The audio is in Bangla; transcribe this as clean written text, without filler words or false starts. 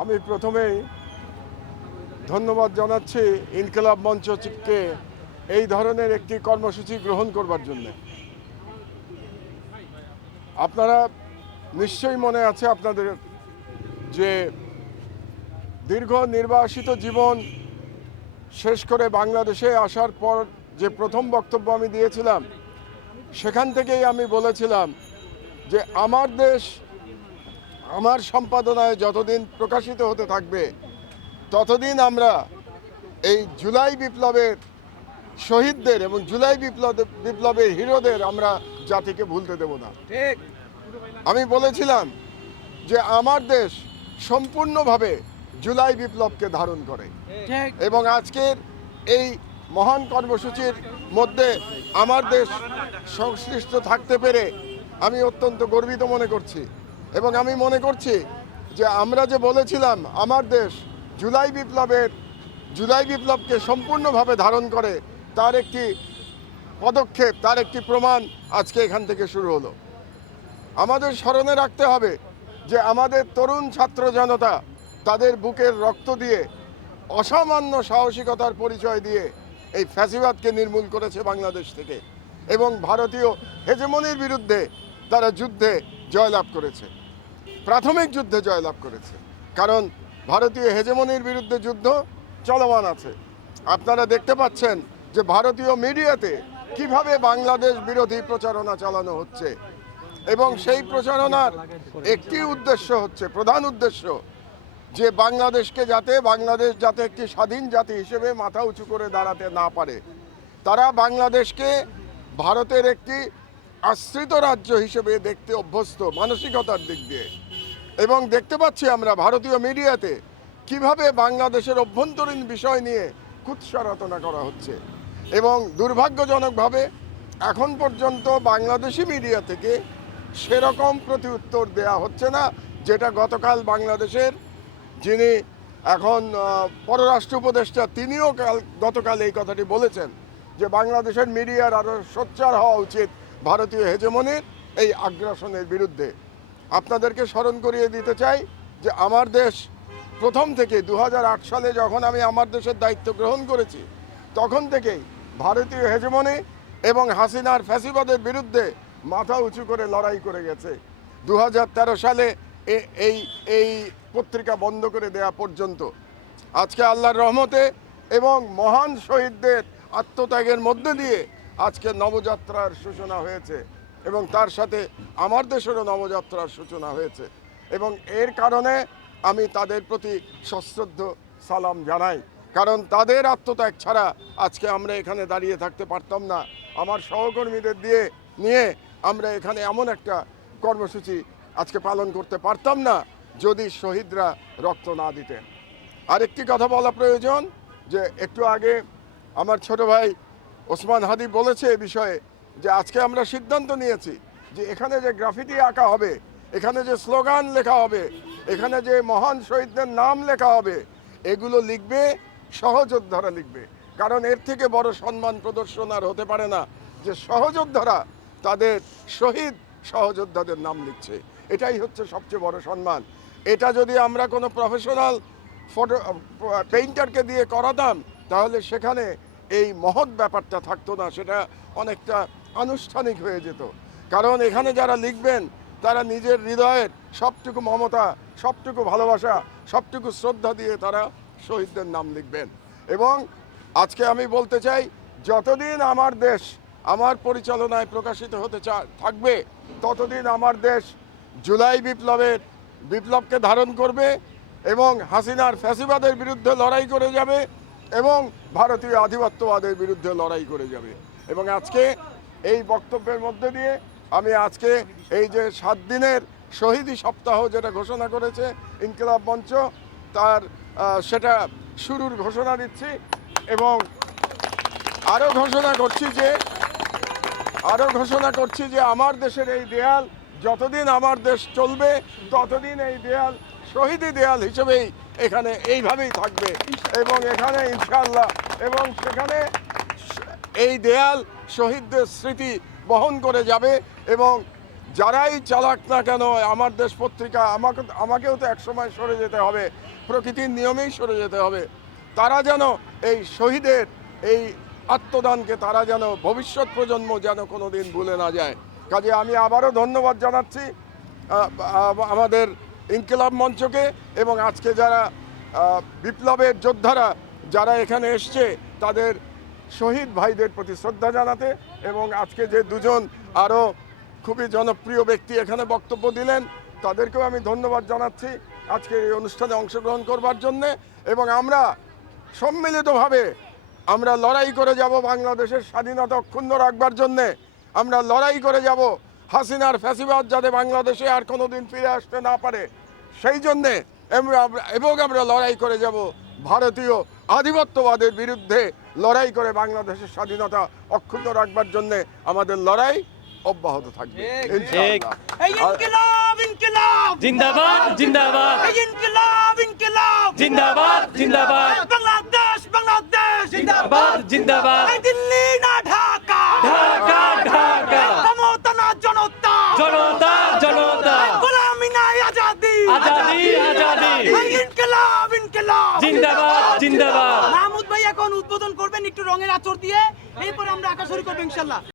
আমি প্রথমেই ধন্যবাদ জানাচ্ছি ইনকিলাব মঞ্চকে এই ধরনের একটি কর্মসূচি গ্রহণ করবার জন্য। আপনারা নিশ্চয়ই মনে আছে আপনাদের যে দীর্ঘ নির্বাসিত জীবন শেষ করে বাংলাদেশে আসার পর যে প্রথম বক্তব্য আমি দিয়েছিলাম, সেখান থেকেই আমি বলেছিলাম যে আমার দেশ আমার সম্পাদনায় যতদিন প্রকাশিত হতে থাকবে ততদিন আমরা এই জুলাই বিপ্লবের শহীদদের এবং জুলাই বিপ্লবের হিরোদের আমরা জাতিকে ভুলতে দেব না। ঠিক। আমি বলেছিলাম যে আমার দেশ সম্পূর্ণভাবে জুলাই বিপ্লবকে ধারণ করে ঠিক। এবং আজকের এই মহান কর্মসূচির মধ্যে আমার দেশ সংশ্লিষ্ট থাকতে পেরে আমি অত্যন্ত গর্বিত মনে করছি। এবং আমি মনে করছি যে আমরা যে বলেছিলাম আমার দেশ জুলাই বিপ্লবকে সম্পূর্ণভাবে ধারণ করে, তার একটি পদক্ষেপ, তার একটি প্রমাণ আজকে এখান থেকে শুরু হলো। আমাদের স্মরণে রাখতে হবে যে আমাদের তরুণ ছাত্র জনতা তাদের বুকের রক্ত দিয়ে অসামান্য সাহসিকতার পরিচয় দিয়ে এই ফ্যাসিবাদকে নির্মূল করেছে বাংলাদেশ থেকে এবং ভারতীয় হেজেমনির বিরুদ্ধে তারা যুদ্ধে জয়লাভ করেছে, প্রাথমিক যুদ্ধে জয়লাভ করেছে। কারণ ভারতীয় হেজেমনির বিরুদ্ধে যুদ্ধ চলমান আছে। আপনারা দেখতে পাচ্ছেন যে ভারতীয় মিডিয়াতে কিভাবে বাংলাদেশ বিরোধী প্রচারণা চালানো হচ্ছে এবং সেই প্রচারণার একটি উদ্দেশ্য হচ্ছে, প্রধান উদ্দেশ্য, যে বাংলাদেশ যাতে একটি স্বাধীন জাতি হিসেবে মাথা উঁচু করে দাঁড়াতে না পারে। তারা বাংলাদেশকে ভারতের একটি আশ্রিত রাজ্য হিসেবে দেখতে অভ্যস্ত মানসিকতার দিক দিয়ে। এবং দেখতে পাচ্ছি আমরা ভারতীয় মিডিয়াতে কিভাবে বাংলাদেশের অভ্যন্তরীণ বিষয় নিয়ে কুৎসা রচনা করা হচ্ছে এবং দুর্ভাগ্যজনকভাবে এখন পর্যন্ত বাংলাদেশি মিডিয়া থেকে সেরকম প্রতি উত্তর দেওয়া হচ্ছে না, যেটা গতকাল বাংলাদেশের যিনি এখন পররাষ্ট্র উপদেষ্টা তিনিও গতকাল এই কথাটি বলেছেন যে বাংলাদেশের মিডিয়ার আরও সোচ্চার হওয়া উচিত ভারতীয় হেজেমনির এই আগ্রাসনের বিরুদ্ধে। আপনাদেরকে স্মরণ করিয়ে দিতে চাই যে আমার দেশ প্রথম থেকে 2008 সালে যখন আমি আমার দেশের দায়িত্ব গ্রহণ করেছি তখন থেকেই ভারতীয় হেজেমনি এবং হাসিনার ফ্যাসিবাদের বিরুদ্ধে মাথা উঁচু করে লড়াই করে গেছে। 2013 সালে এই পত্রিকা বন্ধ করে দেয়া পর্যন্ত। আজকে আল্লাহর রহমতে এবং মহান শহীদদের আত্মত্যাগের মধ্যে দিয়ে আজকে নবযাত্রার সূচনা হয়েছে এবং তার সাথে আমার দেশেরও নবযাত্রার সূচনা হয়েছে এবং এর কারণে আমি তাদের প্রতি সশ্রদ্ধ সালাম জানাই। কারণ তাদের আত্মত্যাগ ছাড়া আজকে আমরা এখানে দাঁড়িয়ে থাকতে পারতাম না। আমার সহকর্মীদের নিয়ে আমরা এখানে এমন একটা কর্মসূচি আজকে পালন করতে পারতাম না যদি শহীদরা রক্ত না দিতেন। আরেকটি কথা বলা প্রয়োজন যে একটু আগে আমার ছোট ভাই ওসমান হাদি বলেছে এ বিষয়ে যে আজকে আমরা সিদ্ধান্ত নিয়েছি যে এখানে যে গ্রাফিতি আঁকা হবে, এখানে যে স্লোগান লেখা হবে, এখানে যে মহান শহীদদের নাম লেখা হবে, এগুলো লিখবে সহযোদ্ধারা লিখবে। কারণ এর থেকে বড় সম্মান প্রদর্শন আর হতে পারে না যে সহযোদ্ধারা তাদের শহীদ সহযোদ্ধাদের নাম লিখছে। এটাই হচ্ছে সবচেয়ে বড় সম্মান। এটা যদি আমরা কোনো প্রফেশনাল পেইন্টারকে দিয়ে করাতাম তাহলে সেখানে এই মহৎ ব্যাপারটা থাকতো না, সেটা অনেকটা আনুষ্ঠানিক হয়ে যেত। কারণ এখানে যারা লিখবেন তারা নিজের হৃদয়ের সবটুকু মমতা, সবটুকু ভালোবাসা, সবটুকু শ্রদ্ধা দিয়ে তারা শহীদদের নাম লিখবেন। এবং আজকে আমি বলতে চাই যতদিন আমার দেশ আমার পরিচালনায় প্রকাশিত হতে থাকবে ততদিন আমার দেশ জুলাই বিপ্লবকে ধারণ করবে এবং হাসিনার ফ্যাসিবাদের বিরুদ্ধে লড়াই করে যাবে এবং ভারতীয় আধিপত্যবাদের বিরুদ্ধে লড়াই করে যাবে। এবং আজকে এই বক্তব্যের মধ্যে দিয়ে আমি আজকে এই যে 7 দিনের শহীদি সপ্তাহ যেটা ঘোষণা করেছে ইনকিলাব মঞ্চ, তার সেটা শুরুর ঘোষণা দিচ্ছি এবং আরও ঘোষণা করছি যে আমার দেশের এই দেয়াল যতদিন আমার দেশ চলবে ততদিন এই দেয়াল শহীদি দেয়াল হিসেবেই এখানে এইভাবেই থাকবে এবং এখানে ইনশাআল্লাহ এবং সেখানে এই দেয়াল শহীদদের স্মৃতি বহন করে যাবে এবং যারাই চালাক না কেন, আমার দেশ পত্রিকা আমাকেও তো একসময় সরে যেতে হবে, প্রকৃতির নিয়মেই সরে যেতে হবে। তারা যেন এই শহীদের এই আত্মদানকে তারা যেন ভবিষ্যৎ প্রজন্ম যেন কোনো দিন ভুলে না যায়। কাজে আমি আবারও ধন্যবাদ জানাচ্ছি আমাদের ইনকিলাব মঞ্চকে, এবং আজকে যারা বিপ্লবের যোদ্ধারা যারা এখানে এসছে তাদের শহীদ ভাইদের প্রতি শ্রদ্ধা জানাতে, এবং আজকে যে দুজন আরও খুবই জনপ্রিয় ব্যক্তি এখানে বক্তব্য দিলেন তাদেরকেও আমি ধন্যবাদ জানাচ্ছি আজকের এই অনুষ্ঠানে অংশগ্রহণ করবার জন্যে। এবং আমরা সম্মিলিতভাবে আমরা লড়াই করে যাব বাংলাদেশের স্বাধীনতা অক্ষুণ্ণ রাখবার জন্যে। আমরা লড়াই করে যাব হাসিনার ফ্যাসিবাদ যাতে বাংলাদেশে আর কোনো দিন ফিরে আসতে না পারে সেই জন্যে, এবং আমরা লড়াই করে যাব ভারতীয় আধিপত্যবাদের বিরুদ্ধে, লড়াই করে বাংলাদেশের স্বাধীনতা অক্ষুণ্ণ রাখবার জন্যে আমাদের লড়াই অব্যাহত থাকবে ইনশাআল্লাহ। এই ইনকিলাব ইনকিলাব জিন্দাবাদ জিন্দাবাদ এই ইনকিলাব ইনকিলাব জিন্দাবাদ জিন্দাবাদ বাংলাদেশ বাংলাদেশ জিন্দাবাদ জিন্দাবাদ এই দিল্লি না ঢাকা ঢাকা ঢাকা ক্ষমতা না জনতা জনতা জনতা গোলামি না আজাদি আজাদি আজাদি এই ইনকিলাব ইনকিলাব জিন্দাবাদ জিন্দাবাদ মাহমুদ ভাই এখন উদ্বোধন করবেন একটু রঙের আঁচড় দিয়ে, এরপর আমরা আকাশবাণী করবো ইনশাল্লাহ।